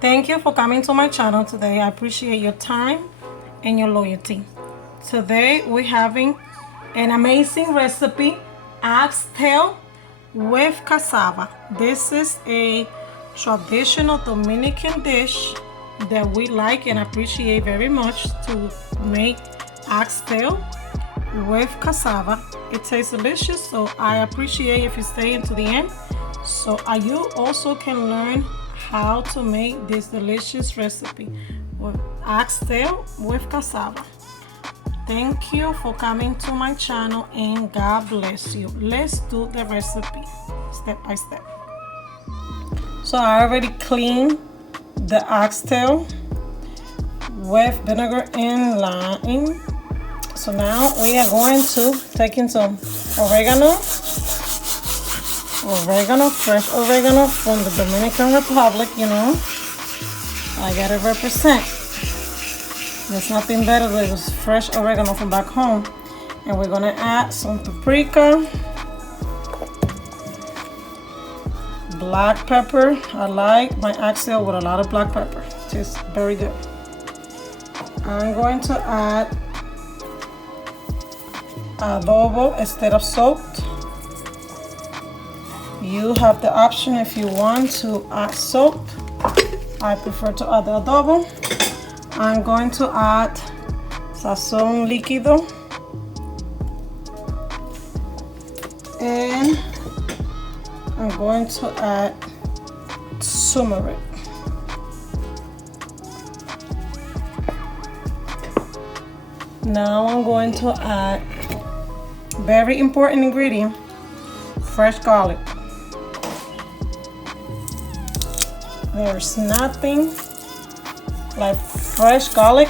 Thank you for coming to my channel today. I appreciate your time and your loyalty. Today we're having an amazing recipe, oxtail with cassava. This is a traditional Dominican dish that we like and appreciate very much to make oxtail with cassava. It tastes delicious, so I appreciate if you stay into the end so you also can learn how to make this delicious recipe with oxtail with cassava. Thank you for coming to my channel and God bless you. Let's do the recipe step by step. So I already cleaned the oxtail with vinegar and lime. So now we are going to take in some oregano, fresh oregano from the Dominican Republic, you know. I gotta represent. There's nothing better than this fresh oregano from back home. And we're gonna add some paprika, black pepper. I like my oxtail with a lot of black pepper. It tastes very good. I'm going to add adobo instead of salt. You have the option if you want to add salt. I prefer to add the adobo. I'm going to add sazón líquido and I'm going to add turmeric. Now I'm going to add very important ingredient, fresh garlic. There's nothing like fresh garlic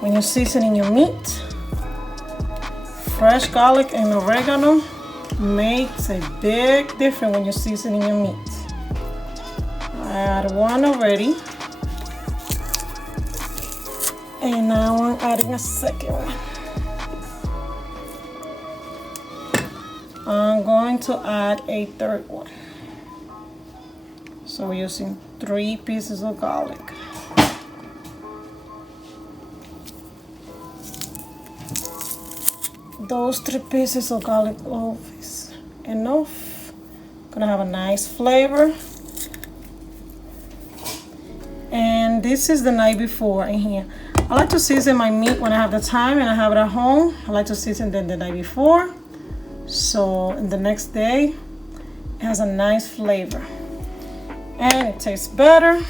when you're seasoning your meat. Fresh garlic and oregano makes a big difference when you're seasoning your meat. I added one already. And now I'm adding a second one. I'm going to add a third one. So we're using 3 pieces of garlic. Those 3 pieces of garlic is enough. Gonna have a nice flavor. And this is the night before in here. I like to season my meat when I have the time and I have it at home. I like to season them the night before. So in the next day, it has a nice flavor. And it tastes better.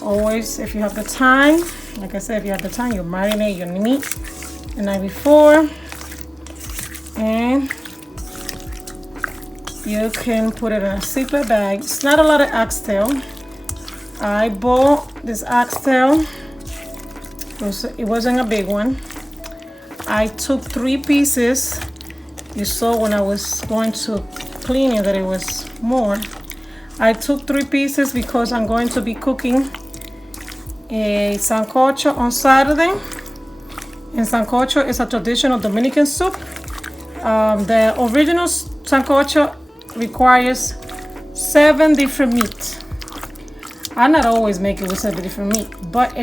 Always, if you have the time, like I said, if you have the time, you marinate your meat the night before. And you can put it in a Ziploc bag. It's not a lot of oxtail. I bought this oxtail. It wasn't a big one. I took 3 pieces. You saw when I was going to clean it that it was more. I took 3 pieces because I'm going to be cooking a sancocho on Saturday. And sancocho is a traditional Dominican soup. The original sancocho requires 7 different meats. I not always make it with 7 different meat, but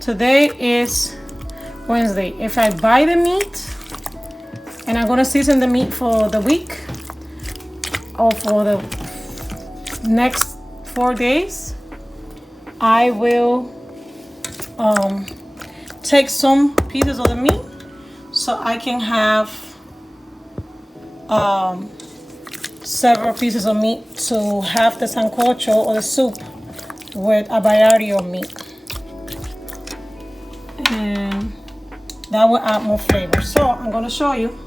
today is Wednesday. If I buy the meat and I'm gonna season the meat for the week or for the next 4 days, I will take some pieces of the meat so I can have several pieces of meat to have the sancocho or the soup with a variety of meat, and that will add more flavor. So I'm going to show you.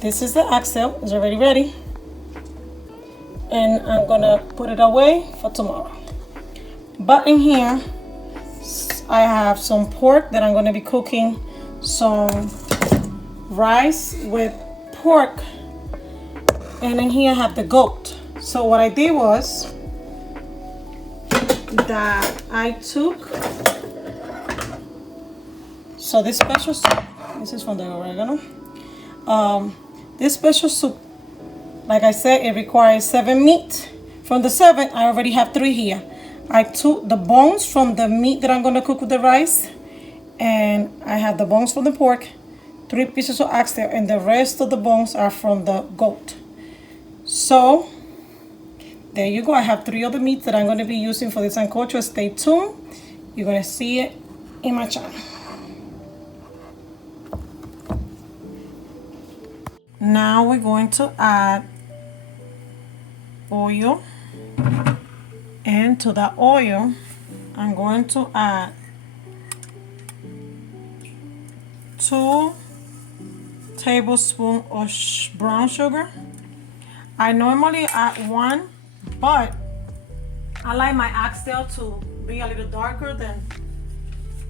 This is the oxtail. It's already ready, and I'm gonna put it away for tomorrow. But in here I have some pork that I'm going to be cooking some rice with pork, and in here I have the goat. So what I did was that I took, so this special soup, this is from the oregano, this special soup, like I said, it requires 7 meat. From the 7, I already have 3 here. I took the bones from the meat that I'm going to cook with the rice, and I have the bones from the pork, 3 pieces of oxtail, and the rest of the bones are from the goat. So there you go. I have 3 other meats that I'm going to be using for this sancocho. Stay tuned. You're going to see it in my channel. Now we're going to add oil, and to that oil I'm going to add 2 tablespoons of brown sugar. I normally add 1, but I like my oxtail to be a little darker than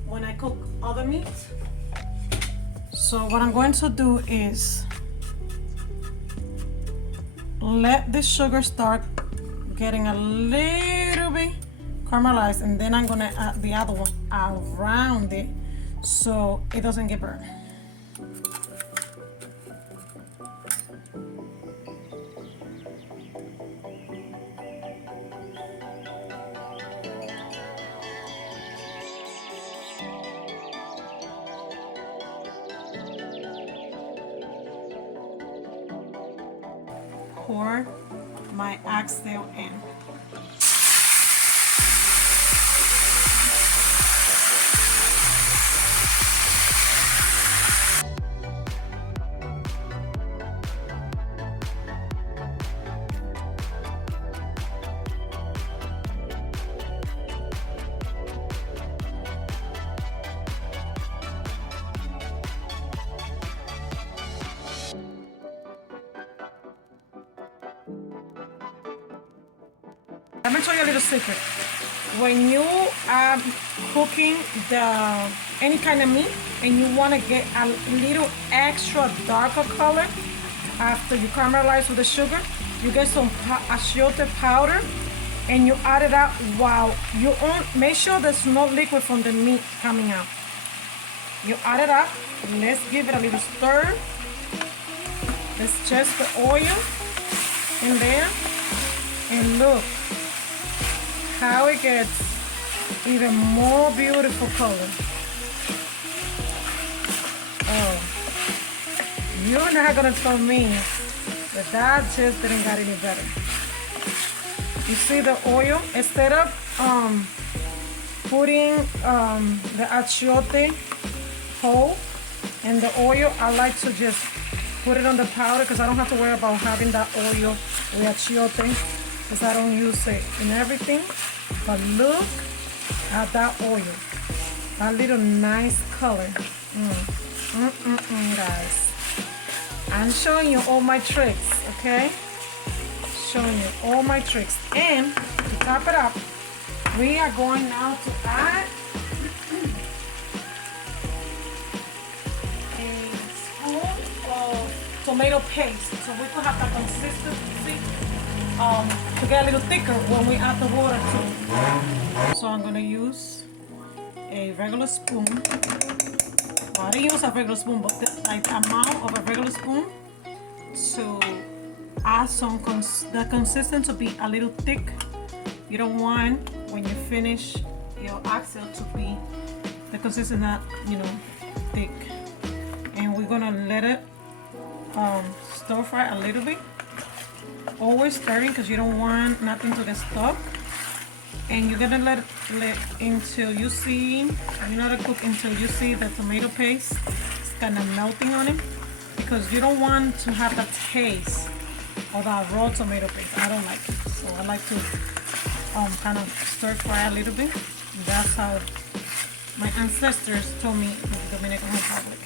when I cook other meats. So what I'm going to do is let the sugar start getting a little bit caramelized, and then I'm gonna add the other one around it so it doesn't get burned. Pour my oxtail in. Let me tell you a little secret. When you are cooking any kind of meat and you want to get a little extra darker color after you caramelize with the sugar, you get some achiote powder and you add it out while you make sure there's no liquid from the meat coming out. You add it up. Let's give it a little stir. Let's just the oil in there, and look how it gets even more beautiful color. Oh, you're not gonna tell me that just didn't get any better. You see the oil? Instead of putting the achiote whole in the oil, I like to just put it on the powder because I don't have to worry about having that oil with achiote, because I don't use it in everything. But look at that oil, that little nice color. Guys, I'm showing you all my tricks, okay? Showing you all my tricks. And to top it up, we are going now to add a spoon of tomato paste, so we could have that consistency to get a little thicker when we add the water too. So I'm gonna use a regular spoon. Well, I didn't use a regular spoon, but like the amount of a regular spoon to add the consistency to be a little thick. You don't want when you finish your oxtail to be the consistency not, thick. And we're gonna let it stir fry a little bit. Always stirring because you don't want nothing to get stuck. And you're gonna let it until you see, you know, to cook until you see the tomato paste is kind of melting on it, because you don't want to have the taste of that raw tomato paste. I don't like it, so I like to kind of stir fry a little bit. That's how my ancestors told me in the Dominican Republic.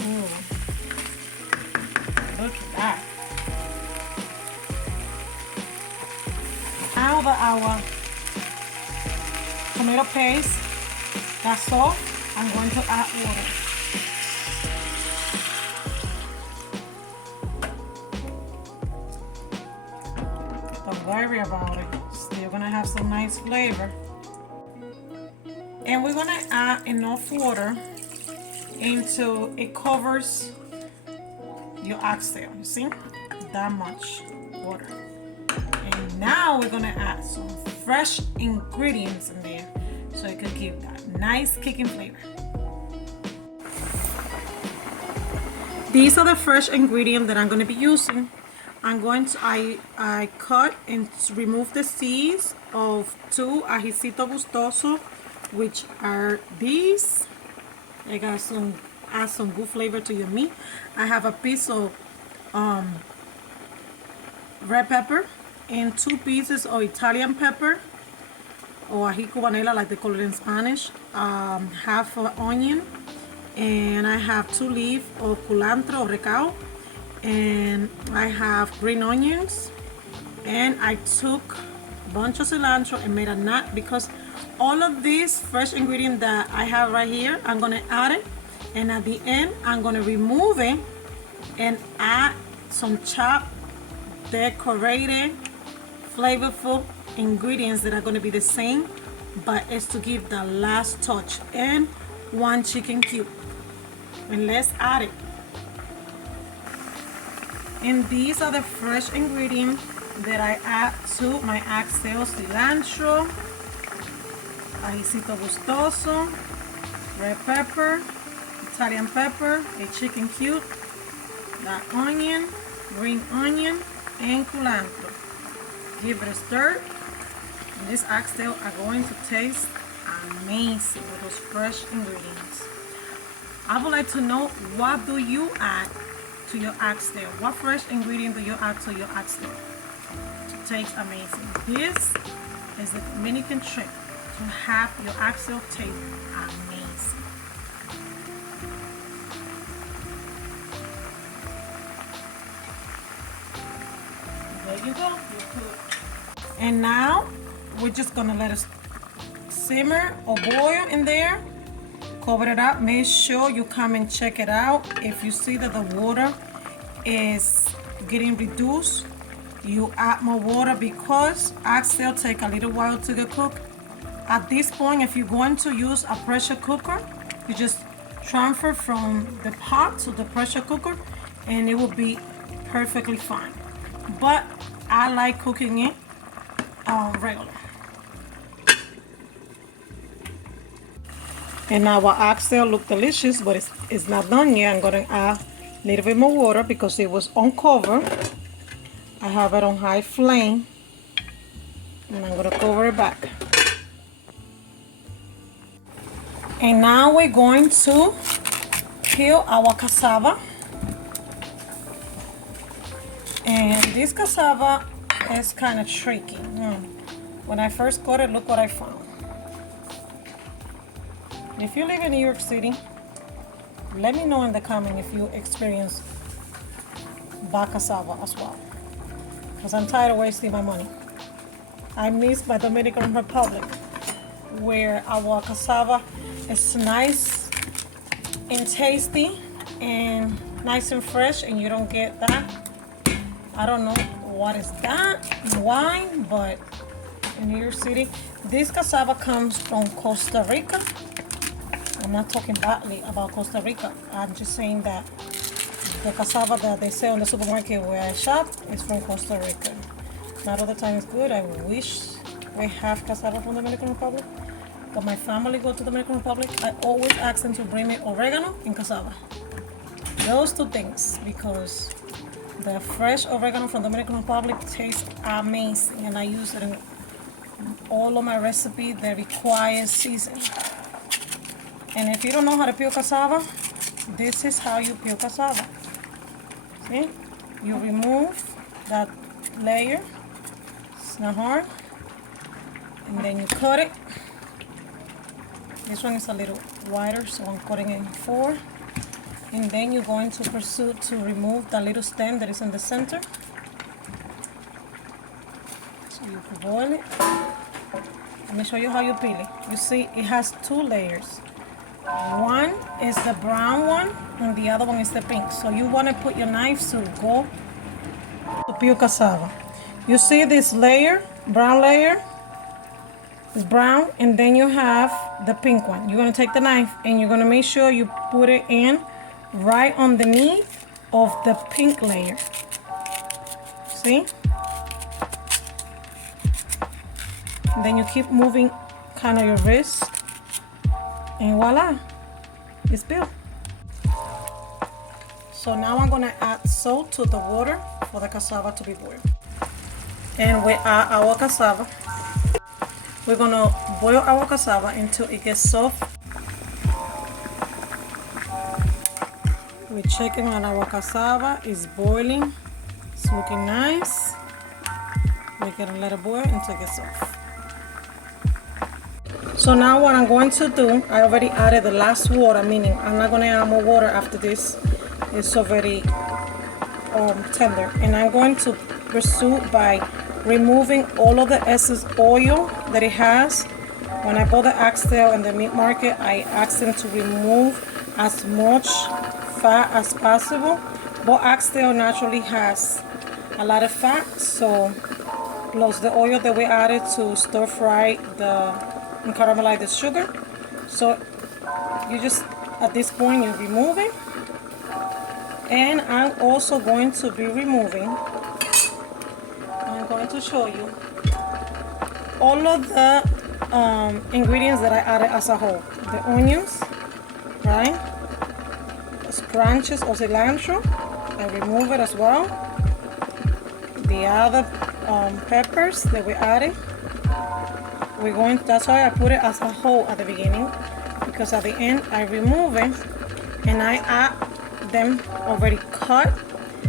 Ooh, look at that. Now that our tomato paste got soft, I'm going to add water. Don't worry about it. Still gonna have some nice flavor. And we're gonna add enough water until it covers your oxtail. You see? That much water. now we're gonna add some fresh ingredients in there so it could give that nice kicking flavor. These are the fresh ingredients that I'm going to be using. I cut and remove the seeds of 2 ajicito gustoso, which are these. They got add some good flavor to your meat. I have a piece of red pepper and 2 pieces of Italian pepper, or ají cubanela like they call it in Spanish, half an onion, and I have 2 leaves of culantro or recao, and I have green onions, and I took a bunch of cilantro and made a knot, because all of these fresh ingredients that I have right here, I'm gonna add it, and at the end I'm gonna remove it and add some chopped, decorated, flavorful ingredients that are going to be the same, but it's to give the last touch, and 1 chicken cube. And let's add it. And these are the fresh ingredients that I add to my oxtail: cilantro, ajicito gustoso, red pepper, Italian pepper, a chicken cube, that onion, green onion, and culantro. Give it a stir. And these oxtail are going to taste amazing with those fresh ingredients. I would like to know, what do you add to your oxtail? What fresh ingredient do you add to your oxtail to taste amazing? This is the Dominican trick to have your oxtail taste amazing. There you go. And now we're just gonna let it simmer or boil in there. Cover it up. Make sure you come and check it out. If you see that the water is getting reduced, you add more water, because oxtail take a little while to get cooked. At this point, if you're going to use a pressure cooker, you just transfer from the pot to the pressure cooker and it will be perfectly fine. But I like cooking it regular. And now our oxtail look delicious, but it's not done yet. I'm gonna add a little bit more water because it was uncovered. I have it on high flame, and I'm gonna cover it back. And now we're going to peel our cassava. And this cassava is kind of tricky. When I first got it, look what I found. If you live in New York City, let me know in the comment if you experience Vaca cassava as well, because I'm tired of wasting my money. I miss my Dominican Republic, where our cassava is nice and tasty and nice and fresh, and you don't get that. I don't know what is that, why, but in New York City, this cassava comes from Costa Rica. I'm not talking badly about Costa Rica. I'm just saying that the cassava that they sell in the supermarket where I shop is from Costa Rica. Not all the time it's good. I wish we have cassava from the Dominican Republic. But my family go to the Dominican Republic, I always ask them to bring me oregano and cassava. Those 2 things, because the fresh oregano from the Dominican Republic tastes amazing, and I use it in all of my recipes that require seasoning. And if you don't know how to peel cassava, this is how you peel cassava. See? You remove that layer, it's not hard, and then you cut it. This one is a little wider, so I'm cutting it in 4. And then you're going to proceed to remove the little stem that is in the center. So you can boil it. Let me show you how you peel it. You see, it has 2 layers. One is the brown one, and the other one is the pink. So you want to put your knife to go to peel cassava. You see this layer, brown layer, is brown, and then you have the pink one. You're going to take the knife and you're going to make sure you put it in right underneath of the pink layer. See? And then you keep moving kind of your wrist, and voila, it's peeled. So now I'm gonna add salt to the water for the cassava to be boiled. And we add our cassava. We're gonna boil our cassava until it gets soft. We're checking on our cassava. It's boiling. It's looking nice. We're gonna let it boil until it gets soft. So now what I'm going to do, I already added the last water, meaning I'm not gonna add more water after this. It's already tender. And I'm going to pursue by removing all of the excess oil that it has. When I bought the oxtail in the meat market, I asked them to remove as much fat as possible. But oxtail naturally has a lot of fat, so plus the oil that we added to stir fry and caramelize the sugar. So you just, at this point, you remove it. And I'm also going to be removing, I'm going to show you all of the ingredients that I added as a whole. The onions, right? The branches of cilantro, I remove it as well. The other peppers that we added, that's why I put it as a whole at the beginning, because at the end I remove it and I add them already cut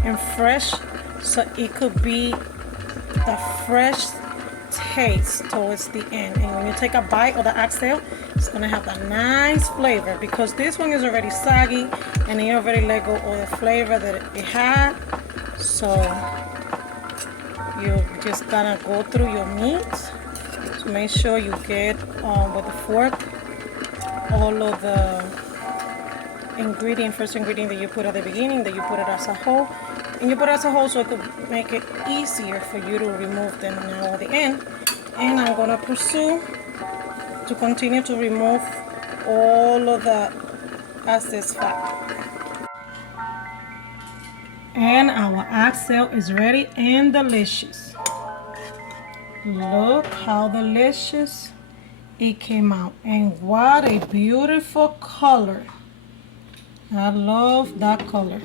and fresh, so it could be the fresh taste towards the end. And when you take a bite of the oxtail, it's gonna have a nice flavor, because this one is already soggy and it already let go of the flavor that it had. So you just gotta go through your meat to make sure you get with the fork all of the first ingredient that you put at the beginning, that you put it as a whole, and you put it as a whole so it could make it easier for you to remove them now at the end. And I'm gonna pursue to continue to remove all of the excess fat. And our oxtail is ready and delicious. Look how delicious it came out, and what a beautiful color. I love that color.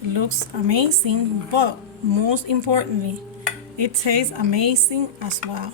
It looks amazing, but most importantly, it tastes amazing as well.